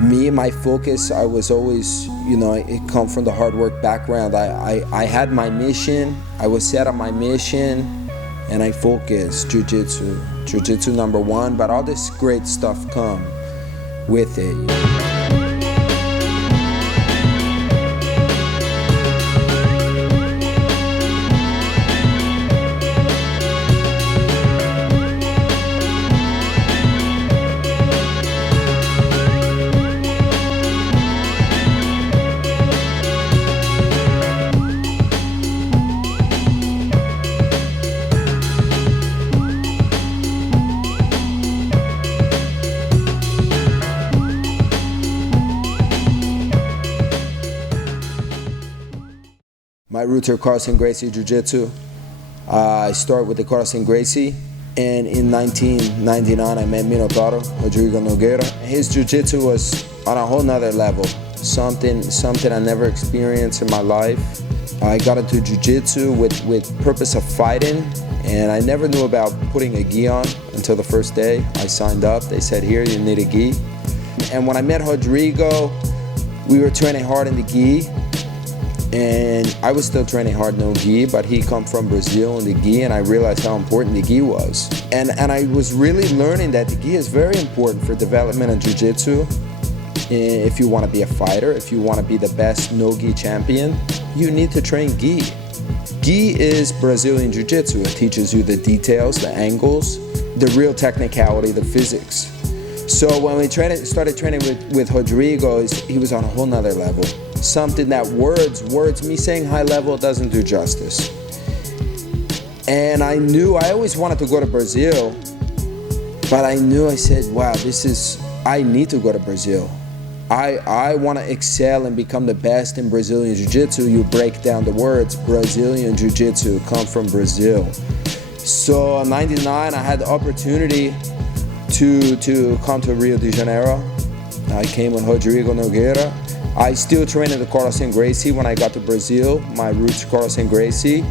Me, my focus, I was always, it come from the hard work background. I had my mission, I was set on my mission, and I focused jiu-jitsu. Jiu-jitsu #1, but all this great stuff come with it. My roots are Carlson Gracie Jiu-Jitsu. I started with the Carlson Gracie, and in 1999 I met Minotauro, Rodrigo Nogueira. His Jiu-Jitsu was on a whole nother level, something I never experienced in my life. I got into Jiu-Jitsu with purpose of fighting, and I never knew about putting a gi on until the first day I signed up. They said, here, you need a gi. And when I met Rodrigo, we were training hard in the gi. And I was still training hard no gi, but he come from Brazil in the gi, and I realized how important the gi was. And I was really learning that the gi is very important for development of jiu-jitsu. If you want to be a fighter, if you want to be the best no-gi champion, you need to train gi. Gi is Brazilian jiu-jitsu. It teaches you the details, the angles, the real technicality, the physics. So when we started training with Rodrigo, he was on a whole nother level. Something that words, me saying high level doesn't do justice. And I knew, I always wanted to go to Brazil, but I said, wow, I need to go to Brazil. I want to excel and become the best in Brazilian Jiu-Jitsu. You break down the words, Brazilian Jiu-Jitsu, come from Brazil. So in '99, I had the opportunity to come to Rio de Janeiro. I came with Rodrigo Nogueira. I still trained at the Carlson Gracie when I got to Brazil, my roots Carlson Gracie.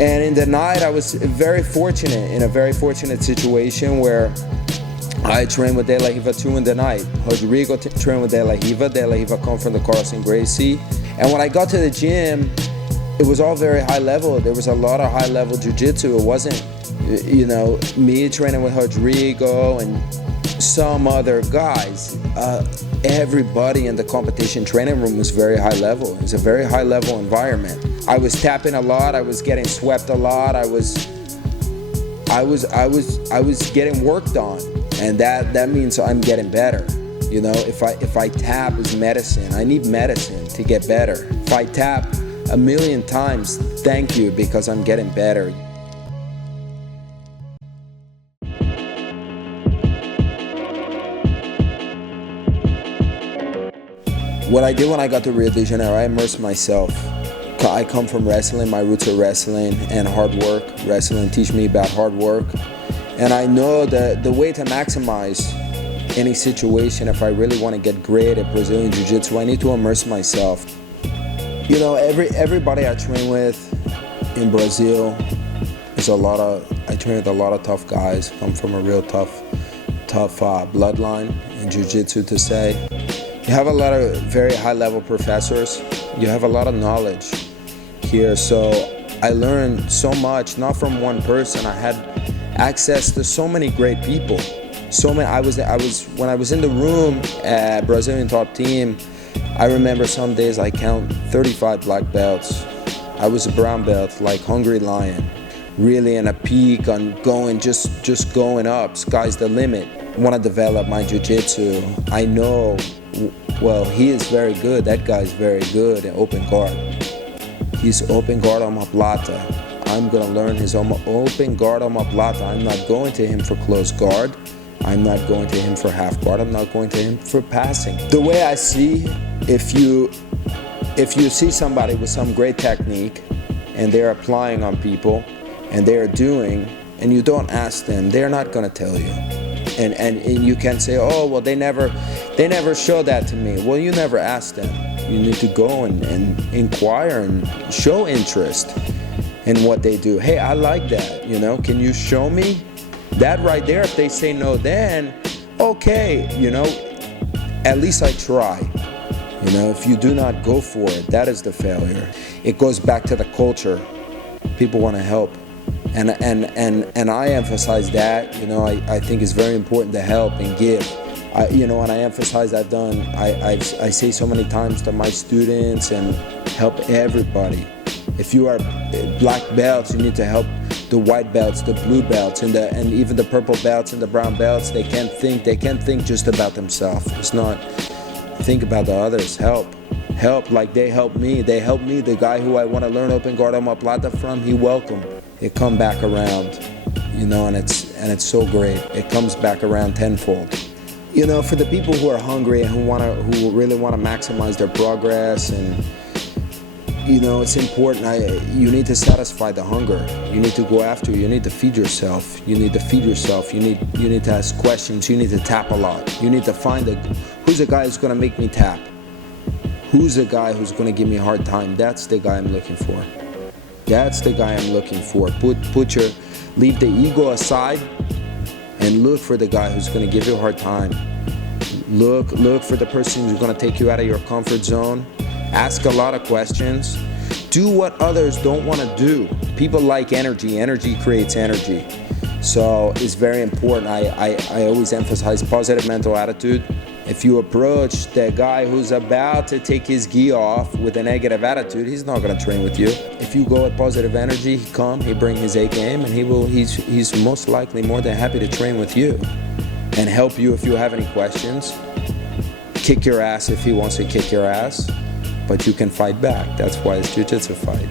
And in the night, I was in a very fortunate situation where I trained with De La Riva 2 in the night. Rodrigo trained with De La Riva. De La Riva come from the Carlson Gracie. And when I got to the gym, it was all very high level. There was a lot of high level jiu-jitsu. It wasn't, me training with Rodrigo and some other guys. Everybody in the competition training room was very high level. It was a very high level environment. I was tapping a lot. I was getting swept a lot. I was getting worked on, and that means I'm getting better. If I tap is medicine. I need medicine to get better. If I tap a million times, thank you, because I'm getting better. What I did when I got to Rio de Janeiro, I immersed myself. I come from wrestling, my roots are wrestling and hard work. Wrestling teach me about hard work. And I know that the way to maximize any situation, if I really want to get great at Brazilian Jiu-Jitsu, I need to immerse myself. Everybody I train with in Brazil, I train with a lot of tough guys. I'm from a real tough bloodline in Jiu-Jitsu to say. You have a lot of very high-level professors. You have a lot of knowledge here. So I learned so much, not from one person. I had access to so many great people. When I was in the room at Brazilian top team, I remember some days I count 35 black belts. I was a brown belt, like Hungry Lion, really in a peak on just going up. Sky's the limit. I want to develop my jiu-jitsu. I know, well, he is very good. That guy's very good in open guard. He's open guard omoplata. I'm going to learn his open guard omoplata. I'm not going to him for close guard. I'm not going to him for half guard. I'm not going to him for passing. The way I see, if you see somebody with some great technique and they're applying on people and they're doing, and you don't ask them, they're not going to tell you. And you can say, oh, well, they never showed that to me. Well, you never asked them. You need to go and inquire and show interest in what they do. Hey, I like that, can you show me? That right there, if they say no, then okay, at least I try. You know, if you do not go for it, that is the failure. It goes back to the culture. People want to help. And I emphasize that. You know, I think it's very important to help and give. You know, and I emphasize I say so many times to my students, and help everybody. If you are black belts, you need to help the white belts, the blue belts, and even the purple belts and the brown belts. They can't think just about themselves. It's not think about the others. Help like they helped me. They helped me. The guy who I want to learn open guard omoplata from, he welcomed. It come back around, you know, and it's so great. It comes back around tenfold. You know, for the people who are hungry and who really want to maximize their progress, and you know, it's important. You need to satisfy the hunger. You need to go after. You need to feed yourself. You need to feed yourself. You need to ask questions. You need to tap a lot. You need to find who's the guy who's going to make me tap. Who's the guy who's going to give me a hard time? That's the guy I'm looking for. That's the guy I'm looking for. Leave the ego aside and look for the guy who's going to give you a hard time. Look for the person who's going to take you out of your comfort zone. Ask a lot of questions. Do what others don't want to do. People like energy. Energy creates energy. So it's very important. I always emphasize positive mental attitude. If you approach the guy who's about to take his gi off with a negative attitude, he's not going to train with you. If you go with positive energy, he bring his A game, and he's most likely more than happy to train with you and help you if you have any questions. Kick your ass if he wants to kick your ass, but you can fight back. That's why it's jiu-jitsu fight.